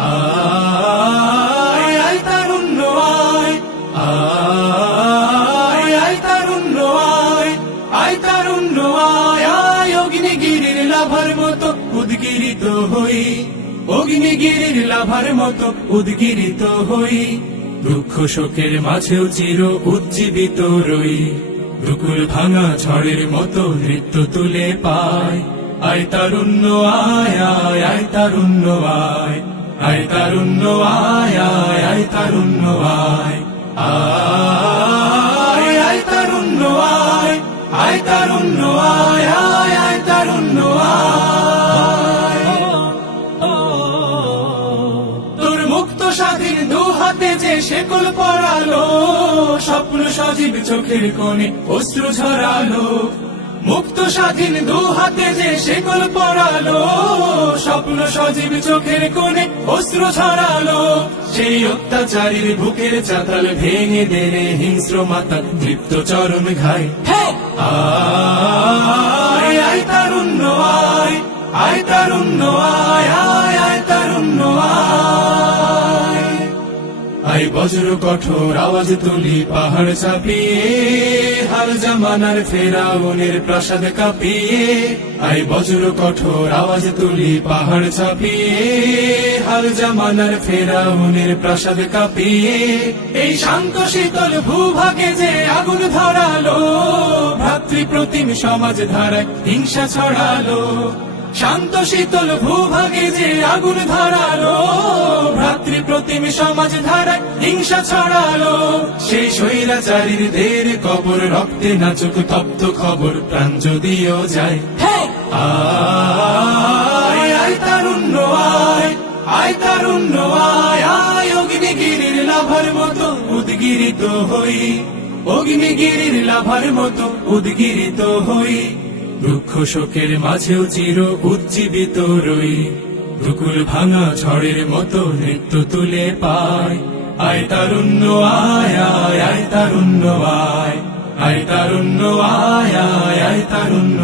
আয় আয় তারুণ্য আয়, আয় আয় তারুণ্য আয়, আয় তারুণ্য আয়, আয় অগ্নিগিরির লাভার মতো উদ্গিরিত হই, অগ্নিগিরির লাভার মতো উদ্গিরিত হই, দুঃখ শোকের মাঝেও চির উজ্জীবিত রই, দুকুল ভাঙা ঝড়ের মতো নৃত্য তুলে পায়। আয় তারুণ্য আয়, আয় আয় তারুণ্য আয়, আয় তারুণ্য আয়, আয় আয় তারুণ্য আয়, আয় আয় তারুণ্য আয়, আয় তারুণ্য আয়, আয় আয় তারুণ্য আয়। তোর মুক্ত স্বাধীন দু হাতে যে শেকল পরালো, স্বপ্ন সজীব চোখের কোণে অশ্রু ঝরালো, মুক্ত স্বাধীন দু হাতে যে শেকল পরালো, স্বপ্ন সজীব চোখের কোণে অশ্রু ঝরালো, সেই অত্যাচারীর বুকের চাতাল ভেঙে দেরে হিংস্র মাতা তৃপ্ত চরণ ঘায়। আয় আয় তারুণ্য আয়, আয় তারুণ্য আয়, আয় আয় তারুণ্য আয়। আয় বজ্র কঠোর আওয়াজ তুলি পাহাড় চাপিয়ে, হাল জামানার ফেরাউনের প্রাসাদ কাঁপিয়ে, আয় বজ্র কঠোর আওয়াজ তুলি পাহাড় চাপিয়ে, হাল জামানার ফেরাউনের প্রাসাদ কাঁপিয়ে, এই শান্ত শীতল ভূভাগে যে আগুন ধরালো, ভ্রাতৃপ্রতিম সমাজ ধারায় হিংসা ছড়ালো, শান্ত শীতল ভূভাগে যে আগুন ধরালো, ভ্রাতৃপ্রতিম সমাজ ধারায় হিংসা ছড়ালো, সেই স্বৈরাচারীর দের কবর রক্তে নাচুক তপ্ত খবর প্রাণ যদিও যায়। আয় আয় তারুণ্য আয়, আয় তারুণ্য আয়, আয় অগ্নিগিরির লাভার মতো উদ্গিরিত হই, অগ্নিগিরির লাভার মতো উদ্গিরিত হই, দুঃখ শোকের মাঝেও চির উজ্জীবিত রই, দুকুল ভাঙা ঝড়ের মতো নৃত্য তুলে পায়। আয় তারুণ্য আয়, আয় আয় তারুণ্য আয়, আয় তারুণ্য আয়, আয় আয় তারুণ্য